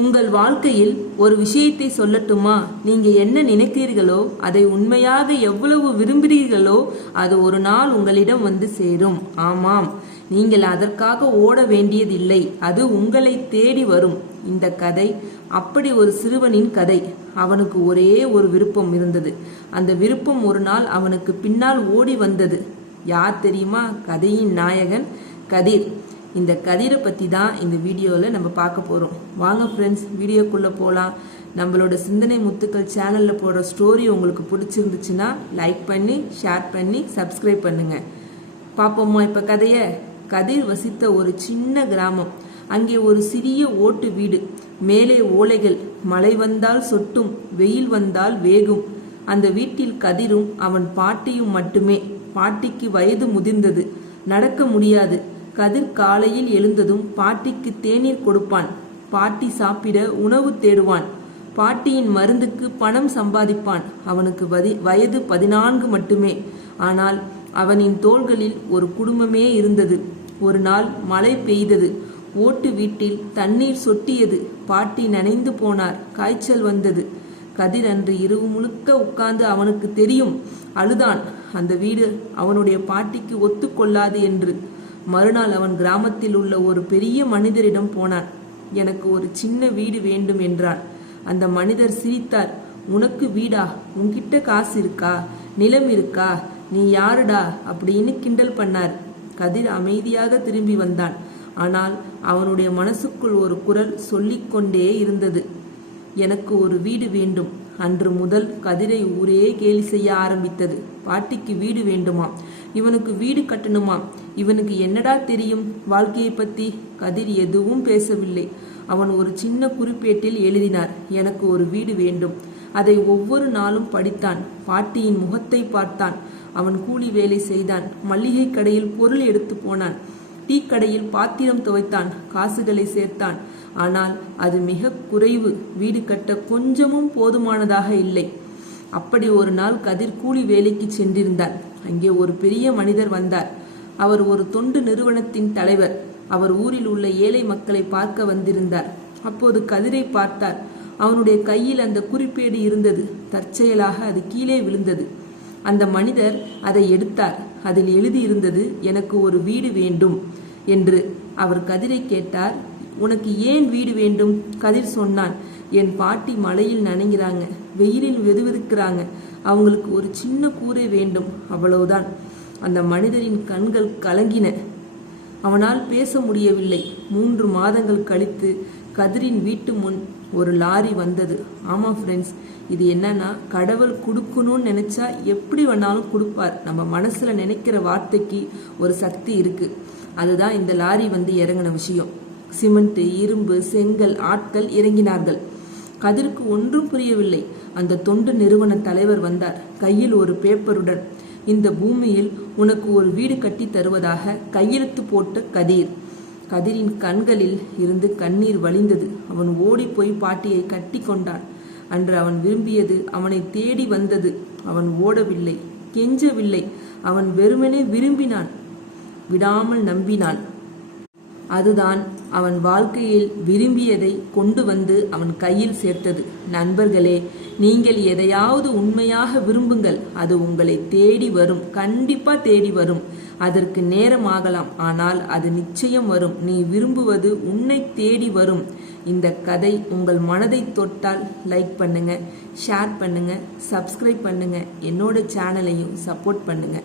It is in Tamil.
உங்கள் வாழ்க்கையில் ஒரு விஷயத்தை சொல்லட்டுமா? நீங்க என்ன நினைக்கிறீர்களோ அதை உண்மையாக எவ்வளவு விரும்புகிறீர்களோ அது ஒரு நாள் உங்களிடம் வந்து சேரும். ஆமாம், நீங்கள் அதற்காக ஓட வேண்டியதில்லை, அது உங்களை தேடி வரும். இந்த கதை அப்படி ஒரு சிறுவனின் கதை. அவனுக்கு ஒரே ஒரு விருப்பம் இருந்தது. அந்த விருப்பம் ஒரு நாள் அவனுக்கு பின்னால் ஓடி வந்தது. யார் தெரியுமா? கதையின் நாயகன் கதிர். இந்த கதிரை பற்றி தான் இந்த வீடியோவில் நம்ம பார்க்க போகிறோம். வாங்க ஃப்ரெண்ட்ஸ், வீடியோக்குள்ளே போகலாம். நம்மளோட சிந்தனை முத்துக்கள் சேனலில் போடுற ஸ்டோரி உங்களுக்கு பிடிச்சிருந்துச்சுன்னா லைக் பண்ணி, ஷேர் பண்ணி, சப்ஸ்கிரைப் பண்ணுங்க. பார்ப்போமா இப்போ கதையை? கதிர் வசித்த ஒரு சின்ன கிராமம். அங்கே ஒரு சிறிய ஓட்டு வீடு, மேலே ஓலைகள். மழை வந்தால் சொட்டும், வெயில் வந்தால் வேகும். அந்த வீட்டில் கதிரும் அவன் பாட்டியும் மட்டுமே. பாட்டிக்கு வயது முதிர்ந்தது, நடக்க முடியாது. கதிர் காலையில் எழுந்ததும் பாட்டிக்கு தேநீர் கொடுப்பான். பாட்டி சாப்பிட உணவு தேடுவான். பாட்டியின் மருந்துக்கு பணம் சம்பாதிப்பான். அவனுக்கு வயது 14 மட்டுமே. ஆனால் அவனின் தோள்களில் ஒரு குடும்பமே இருந்தது. ஒரு நாள் மழை பெய்தது. ஓட்டு வீட்டில் தண்ணீர் சொட்டியது. பாட்டி நனைந்து போனார். காய்ச்சல் வந்தது. கதிர் அன்று இரவு முழுக்க உட்கார்ந்து அவனுக்கு தெரியும். அழுதான். அந்த வீடு அவனுடைய பாட்டிக்கு ஒத்துக்கொள்ளாது என்று. மறுநாள் அவன் கிராமத்தில் உள்ள ஒரு பெரிய மனிதரிடம் போனான். எனக்கு ஒரு சின்ன வீடு வேண்டும் என்றான். அந்த மனிதர் சிரித்தார். உனக்கு வீடா? உன்கிட்ட காசு இருக்கா? நிலம் இருக்கா? நீ யாருடா அப்படின்னு கிண்டல் பண்ணார். கதிர் அமைதியாக திரும்பி வந்தான். ஆனால் அவனுடைய மனசுக்குள் ஒரு குரல் சொல்லிக்கொண்டே இருந்தது, எனக்கு ஒரு வீடு வேண்டும். அன்று முதல் கதிரை ஊரே கேலி செய்ய ஆரம்பித்தது. பாட்டிக்கு வீடு வேண்டுமாம், இவனுக்கு வீடு கட்டணுமாம். இவனுக்கு என்னடா தெரியும் வாழ்க்கையை பத்தி? கதிர் எதுவும் பேசவில்லை. அவன் ஒரு சின்ன குறிப்பேட்டில் எழுதினார், எனக்கு ஒரு வீடு வேண்டும். அதை ஒவ்வொரு நாளும் படித்தான். பாட்டியின் முகத்தை பார்த்தான். அவன் கூலி வேலை செய்தான். மல்லிகை கடையில் பொருள் எடுத்து போனான். டீ கடையில் பாத்திரம் துவைத்தான். காசுகளை சேர்த்தான். ஆனால் அது மிக குறைவு. வீடு கட்ட கொஞ்சமும் போதுமானதாக இல்லை. அப்படி ஒரு நாள் கதிர் கூலி வேலைக்கு சென்றிருந்தார். அங்கே ஒரு பெரிய மனிதர் வந்தார். அவர் ஒரு தொண்டு நிறுவனத்தின் தலைவர். அவர் ஊரில் உள்ள ஏழை மக்களை பார்க்க வந்திருந்தார். அப்போது கதிரை பார்த்தார். அவனுடைய கையில் அந்த குறிப்பேடு இருந்தது. தற்செயலாக அது கீழே விழுந்தது. அந்த மனிதர் அதை எடுத்தார். அதில் எழுதியிருந்தது, எனக்கு ஒரு வீடு வேண்டும் என்று. அவர் கதிரை கேட்டார், உனக்கு ஏன் வீடு வேண்டும்? கதிர் சொன்னான், என் பாட்டி மழையில் நனைகிறாங்க, வெயிலில் வெதுவெதுக்கிறாங்க, அவங்களுக்கு ஒரு சின்ன கூரை வேண்டும், அவ்வளவுதான். அந்த மனிதரின் கண்கள் கலங்கின. அவனால் பேச முடியவில்லை. 3 மாதங்கள் கழித்து கதிரின் வீட்டு முன் ஒரு லாரி வந்தது. ஆமா ஃப்ரெண்ட்ஸ், இது என்னன்னா, கடவுள் கொடுக்கணும்னு நினைச்சா எப்படி வேணாலும் கொடுப்பார். நம்ம மனசுல நினைக்கிற வார்த்தைக்கு ஒரு சக்தி இருக்கு. அதுதான் இந்த லாரி வந்து இறங்கின விஷயம். சிமெண்ட், இரும்பு, செங்கல், ஆட்கள் இறங்கினார்கள். கதிருக்கு ஒன்றும் புரியவில்லை. அந்த தொண்டு நிறுவன தலைவர் வந்தார், கையில் ஒரு பேப்பருடன். இந்த பூமியில் உனக்கு ஒரு வீடு கட்டி தருவதாக கையெழுத்து போட்ட கதிர். கதிரின் கண்களில் இருந்து கண்ணீர் வழிந்தது. அவன் ஓடி போய் பாட்டியை கட்டி கொண்டான். அன்று அவன் விரும்பியது அவனை தேடி வந்தது. அவன் ஓடவில்லை, கெஞ்சவில்லை. அவன் வெறுமனே விரும்பினான், விடாமல் நம்பினான். அதுதான் அவன் வாழ்க்கையில் விரும்பியதை கொண்டு வந்து அவன் கையில் சேர்த்தது. நண்பர்களே, நீங்கள் எதையாவது உண்மையாக விரும்புங்கள், அது உங்களை தேடி வரும். கண்டிப்பா தேடி வரும். அதற்கு நேரம் ஆகலாம், ஆனால் அது நிச்சயம் வரும். நீ விரும்புவது உன்னை தேடி வரும். இந்த கதை உங்கள் மனதை தொட்டால் லைக் பண்ணுங்க, ஷேர் பண்ணுங்க, சப்ஸ்கிரைப் பண்ணுங்க, என்னோட சேனலையும் சப்போர்ட் பண்ணுங்க.